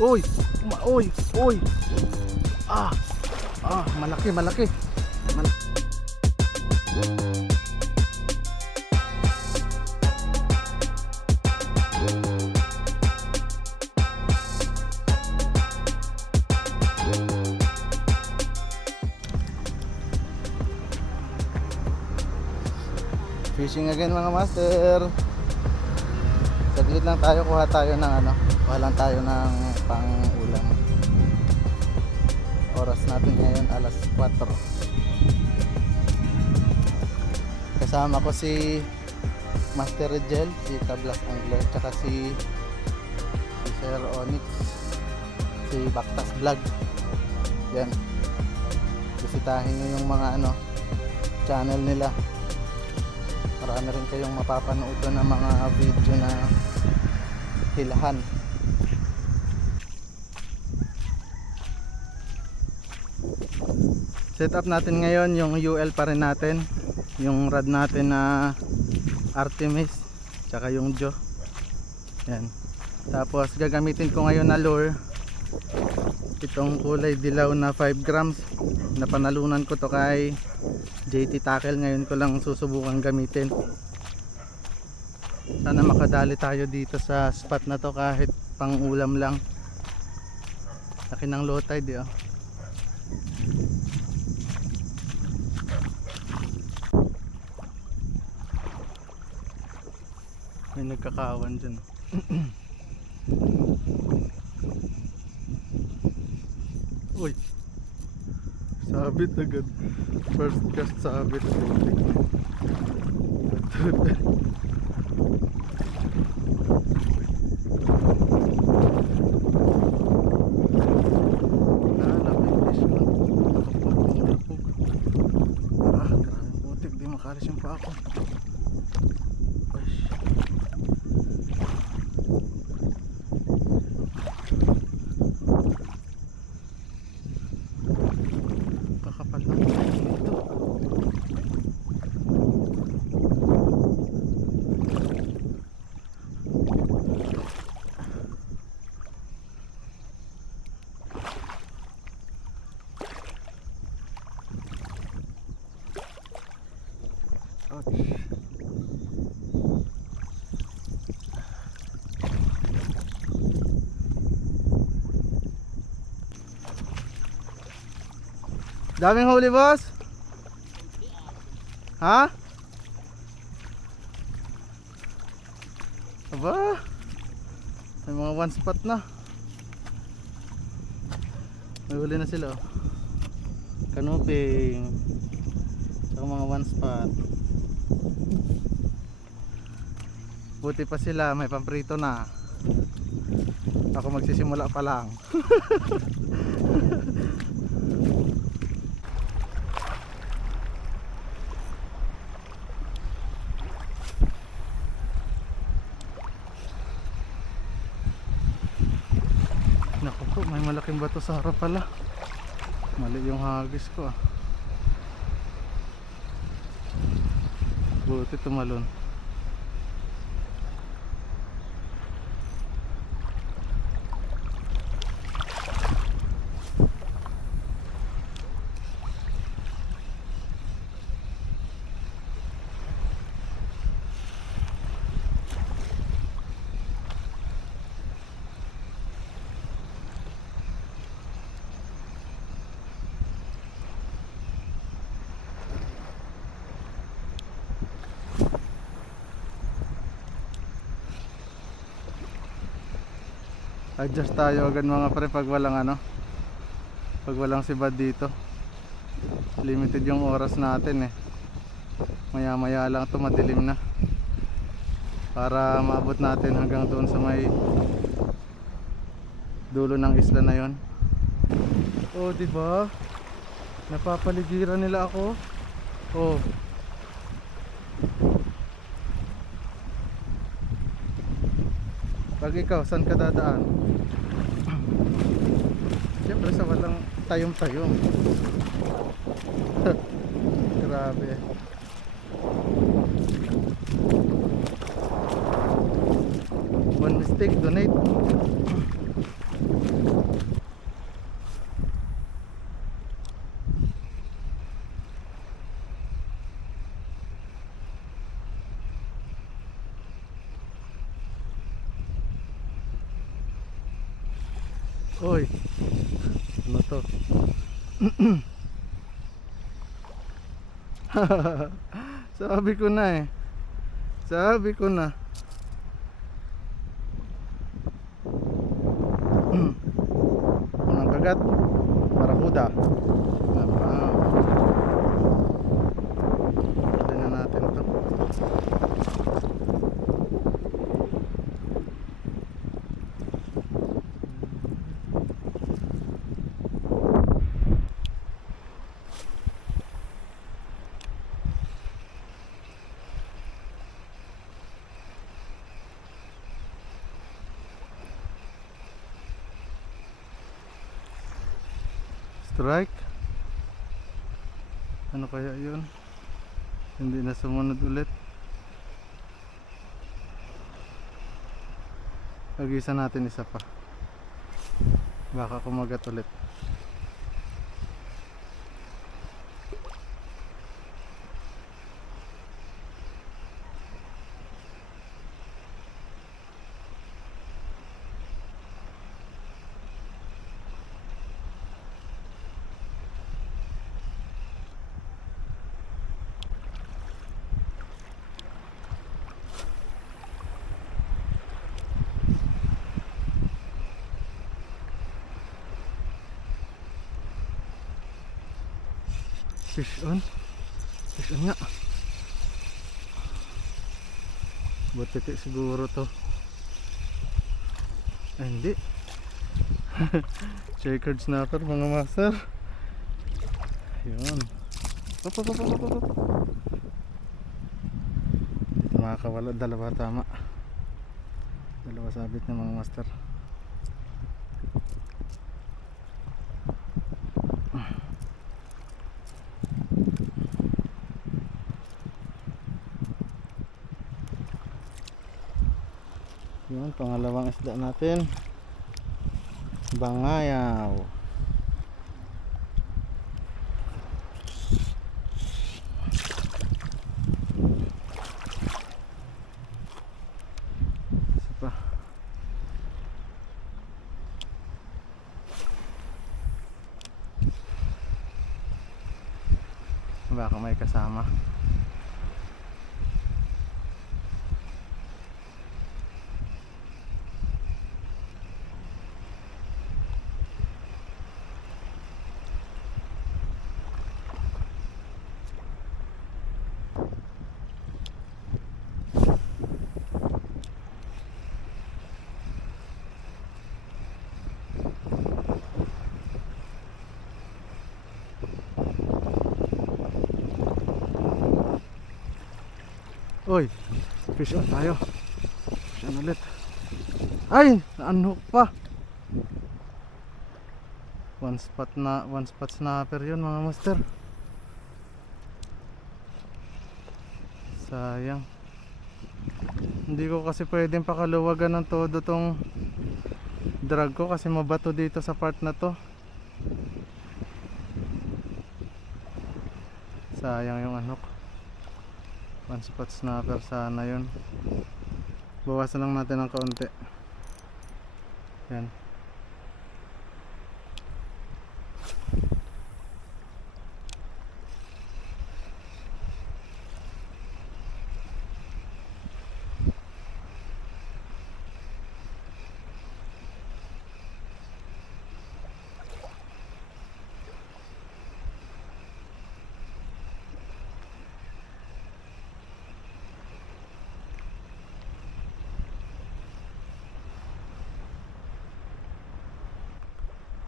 Uy, uy, uy. Ah, malaki, malaki. Fishing again mga master. Saglit lang tayo, kuha tayo ng kuha lang tayo ng pang-ulam. Oras natin ngayon alas 4. Kasama ko si Master Rigel, si Tablas Angler, tsaka si Sir Onyx, si Baktas Vlog. Yan. Bisitahin nyo yung mga channel nila. Marami rin kayong mapapanood doon ng mga video na hilahan. Set up natin ngayon yung UL pa rin natin, yung rod natin na Artemis tsaka yung Jo. Yan. Tapos gagamitin ko ngayon na lure, itong kulay dilaw na 5 grams. Napanalunan ko to kay JT Tackle, ngayon ko lang susubukan gamitin. Sana makadali tayo dito sa spot na to kahit pang ulam lang. Laki ng low tide May nagkakawan dyan. Uy, sabit agad. First cast sabit. Grabe putik, di makalis yung pa ako. Kakapal lang dito. Daming huli, boss? Ha? Aba, may mga one spot na. May huli na sila Kanuping. Saka mga one spot. Buti pa sila, may pamprito na. Ako magsisimula pa lang. Naku po, may malaking bato sa harap pala. Mali yung hagis ko Buti tumalon. Adjust tayo agad mga pre pag walang sibad dito. Limited yung oras natin Maya maya lang to madilim na. Para maabot natin hanggang doon sa may dulo ng isla na yon. Oh, di ba? Napapaligiran nila ako. Oh. Pag ikaw, saan ka dadaan? Siyempre sa walang tayong-tayong. Grabe. One mistake, donate. Uy, ano to? Sabi ko na eh. Sabi ko na. Unang kagat. Barakuda. Wow. Pwede na natin to. Strike. Ano kaya yun? Hindi na sumunod ulit. Agisan natin isa pa. Baka kumagat ulit. Fish on. Fish on nga. Butiti siguro to. Ay hindi. Checkered snapper mga master. Yun. Op. Dito makakawala. Dalawa tama. Dalawa sabit ng mga master. Yun, pangalawang isda natin. Bangayaw. Isa pa. Baka may kasama. Uy, fish on tayo. Fish on ulit. Ay, ano pa? One spot snapper yun mga master. Sayang. Hindi ko kasi pwedeng pakaluwagan ng todo tong drag ko kasi mabato dito sa part na to. Sayang yung ano. One spot snapper sana yun. Bawasan lang natin ng kaunti. Yan.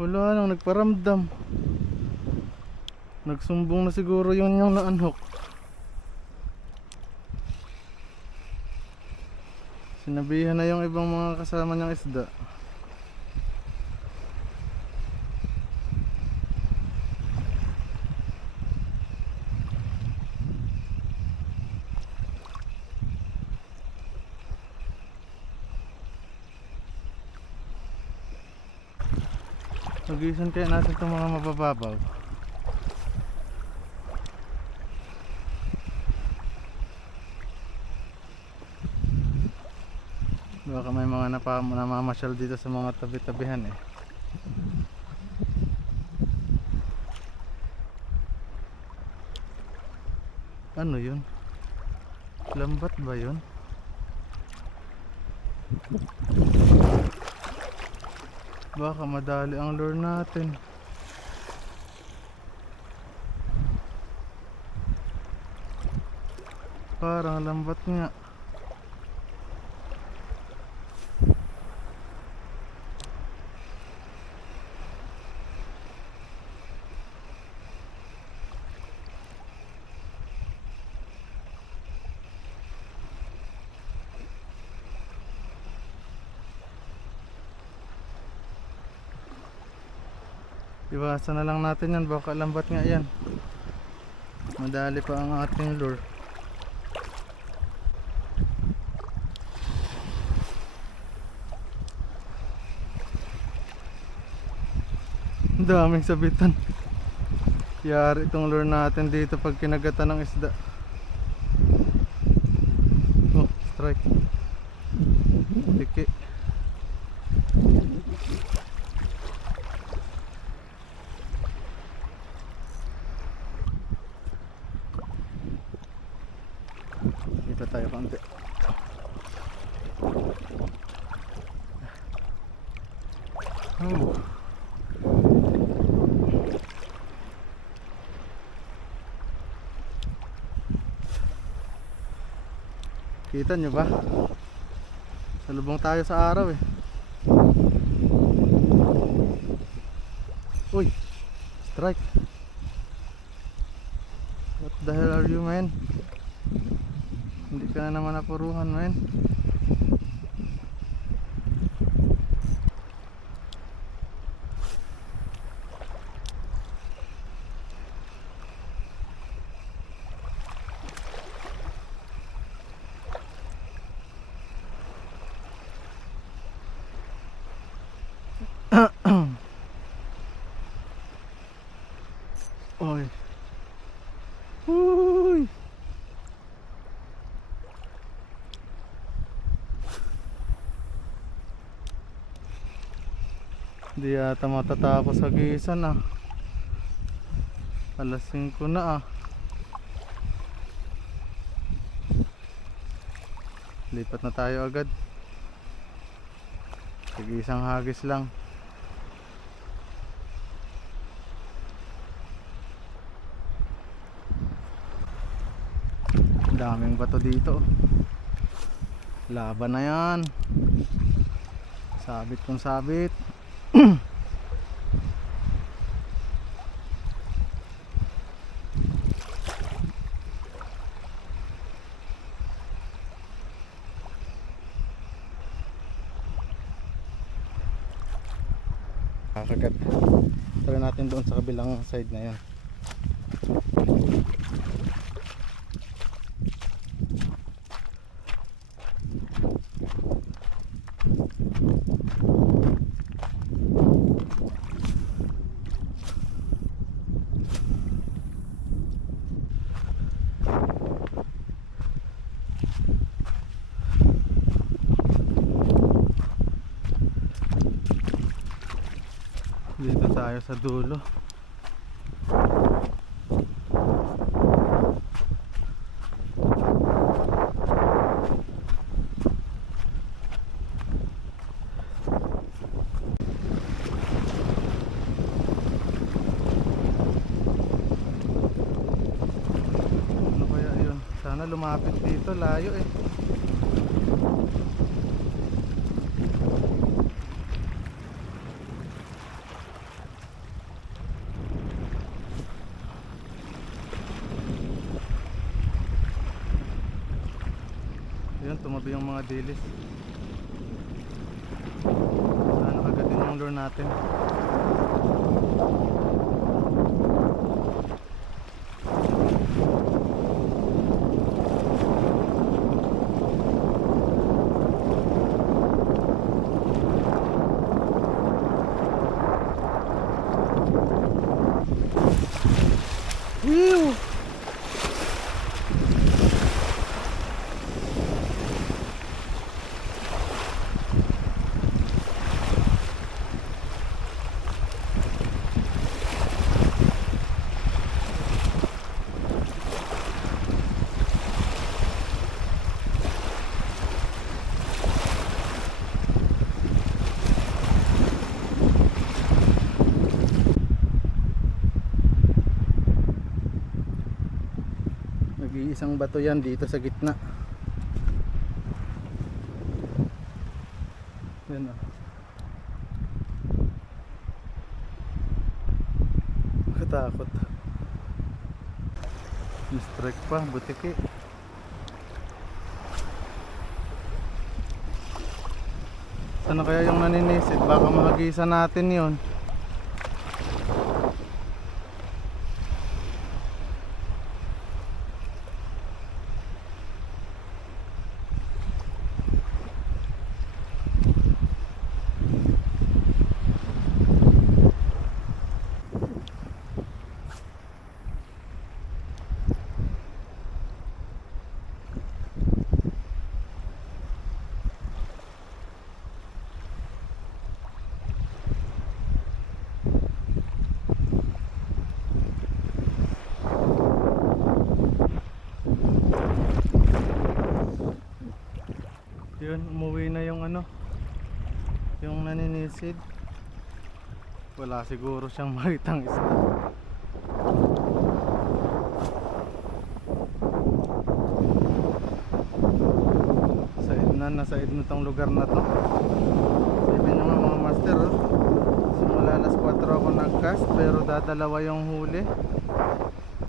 Wala nang nagparamdam. Nagsumbong na siguro yun yung na-unhook. Sinabihan na yung ibang mga kasama niyang isda. Nagisan kaya natin itong mga mabababaw. Baka may mga namamasyal dito sa mga tabi-tabihan eh. Ano yun? Lambat ba yun? Baka madali ang lure natin. Parang lambat nga. Iwasan na lang natin yan, baka lambat nga yan. Madali pa ang ating lure. Daming sabitan. Yari itong lure natin dito pag kinagatan ng isda. Oh, strike. Liki. Dito tayo konti. Oh. Kita nyo ba? Salubong tayo sa araw eh. Uy, strike. What the hell are you, man? Hindi ka na naman napuruhan, man. Oy. Uy. Di yata matatapos hagisan ah. Alas 5 na ah. Lipat na tayo agad. Sige, isang hagis lang. Daming bato dito. Laban na yan. Sabit kung sabit. Kakagat. Tara natin doon sa kabilang side na yan. Dito tayo sa dulo. Ano kaya yun? Sana lumapit dito, layo eh. Yun, tumabi yung mga dilis. Sana kagatin yung lure natin. Whew! Isang bato yan dito sa gitna. Yan o. Katakot. Strike pa, butiki. Ano kaya yung naninisid? Baka mahagisa natin yon. Yun, umuwi na yung ano, yung naninisid. Wala siguro siyang makitang isda. Nasa na tong lugar na to. Sabi nyo nga mga master, oh, simula alas 4 ako nagcast pero dadalawa yung huli.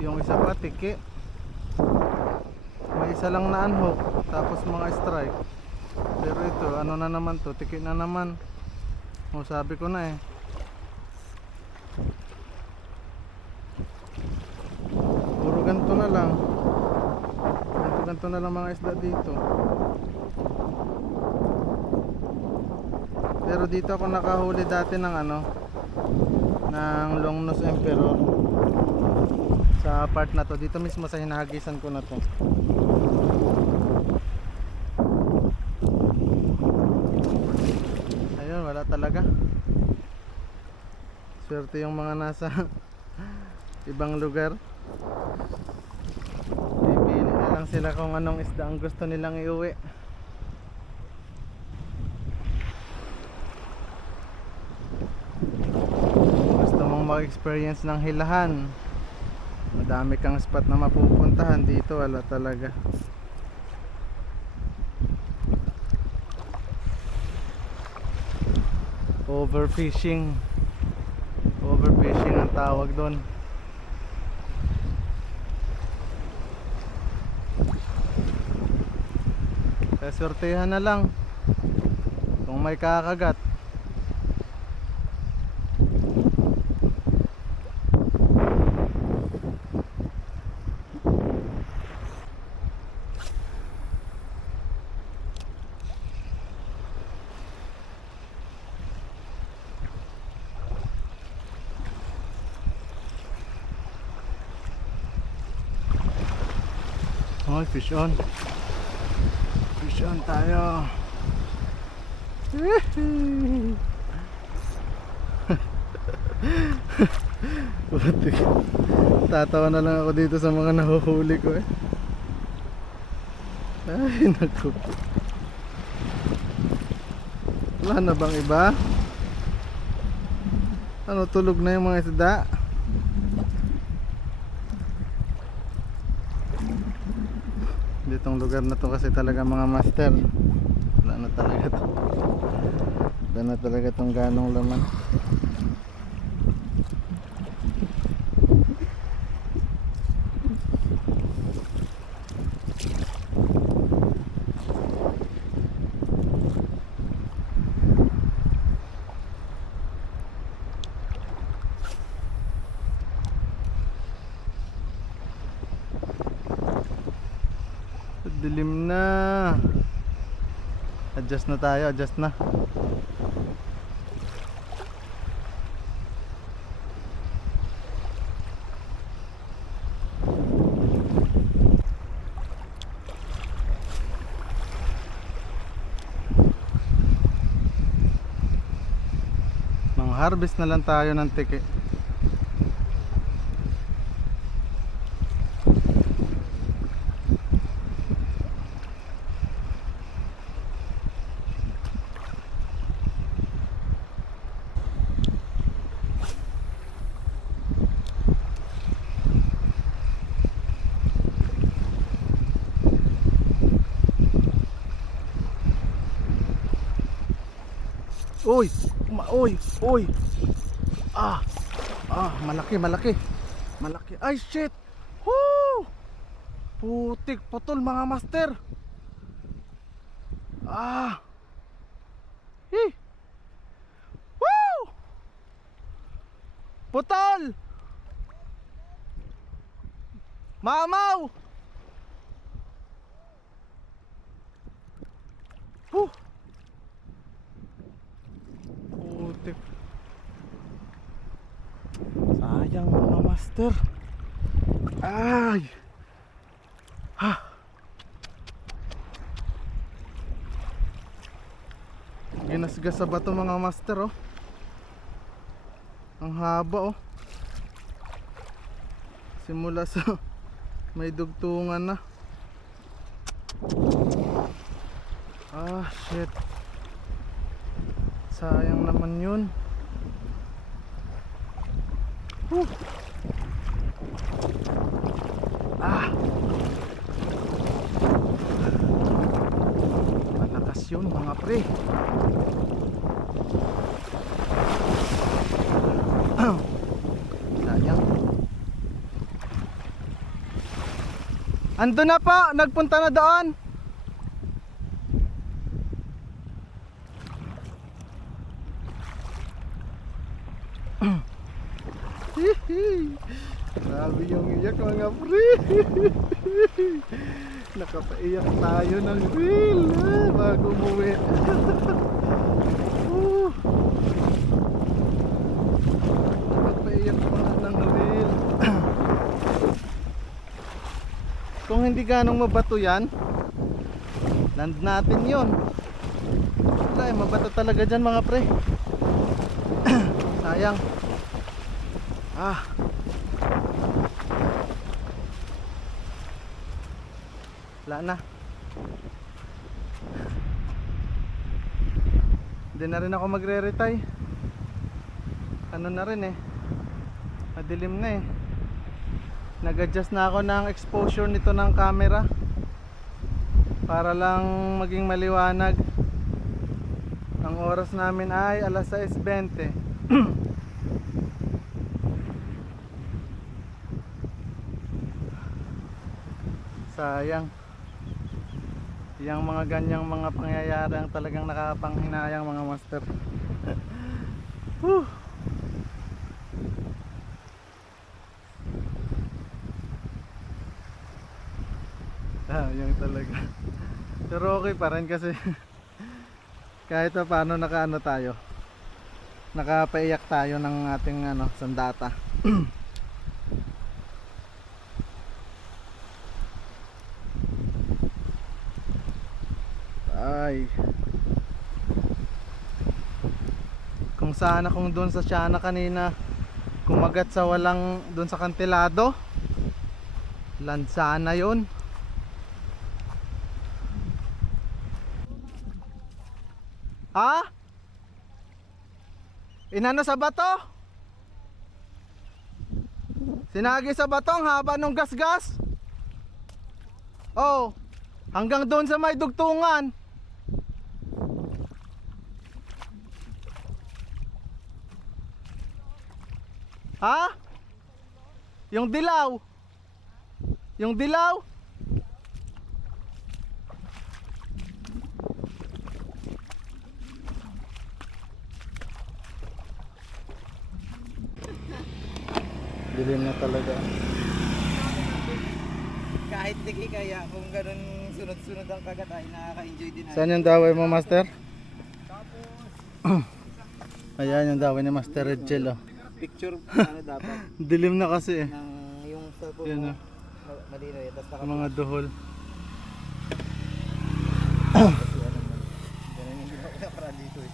Yung isa pa tiki, may isa lang na unhook, tapos mga strike. Pero ito, ano na naman to, tiki na naman. O sabi ko na eh, puro ganito na lang. Ganito na lang mga isda dito. Pero dito ako nakahuli dati ng ano, ng long nose emperor. Sa part na to, dito mismo sa hinahagisan ko na to. Ayun, wala talaga. Swerte yung mga nasa ibang lugar. Pipili na lang sila kung anong isda ang gusto nilang iuwi. Gusto mong mag-experience ng hilahan, madami kang spot na mapupuntahan. Dito wala talaga. Overfishing ang tawag doon. Kaya swertehan na lang kung may kakagat. Oh, fish on. Fish on tayo. Tatawa na lang ako dito sa mga nahuhuli ko eh. Ay, naku. Wala na bang iba? Ano, tulog na yung mga isda? Ditong lugar na to kasi talaga mga master, wala na talaga to. Wala na talaga tong ganong laman. Dilim na. Adjust na tayo, adjust na. Mang-harvest na lang tayo ng tiki. Uy, uy, uy. Ah, malaki, malaki. Malaki. Ay, shit. Woo! Putik, putol mga master. Ah. Hi. Woo! Putol. Mamaw. Huh. Putik. Sayang mga master. Ay. Ha. Ginasgas sa bato mga master oh. Ang haba oh. Simula sa may dugtungan na. Ah shit. Sayang naman yun. Ah. Malakas yun mga pre. Sayang. Ando na pa, nagpunta na doon. Grabe yung iyak mga pre. Nakapaiyak tayo ng reel bago umuwi. Nakapaiyak pa ng reel. Kung hindi ganong mabato yan, land natin yun. Wala mabato talaga dyan mga pre. Sayang. Ah. Wala na. Hindi na rin ako magre-retry. Ano na rin eh, madilim na eh. Nag-adjust na ako ng exposure nito ng camera para lang maging maliwanag. Ang oras namin ay alas 6:20. Sayang. Yang mga ganyang mga pangyayari ang talagang nakakapanghinayang mga master. Sayang talaga. Pero okay pa rin kasi kahit pa paano nakaano tayo, nakapaiyak tayo ng ating sandata. Ay. Kung sana kung doon sa Siana kanina kumagat sa walang doon sa kantilado, land sana yun. Ha? Inano sa bato? Sinagi sa bato ang haba nung gasgas? Oh, hanggang doon sa may dugtungan. Ha? Yung dilaw? Yung dilaw? Dilim na talaga. Kahit digi kaya kung ganun sunod-sunod ang kagat ay nakaka-enjoy din. Saan yung daway mo, Master? Ayan yung daway ni Master Red Gel, oh. Picture ano dapat Dilim na kasi eh. ng yung cellphone Yan, mo. oh. Malinaw yan. Tapos Mga duhol. ganun yung ginawa ko na para dito eh.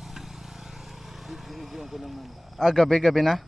Binigyan ko lang naman. Ah, gabi na?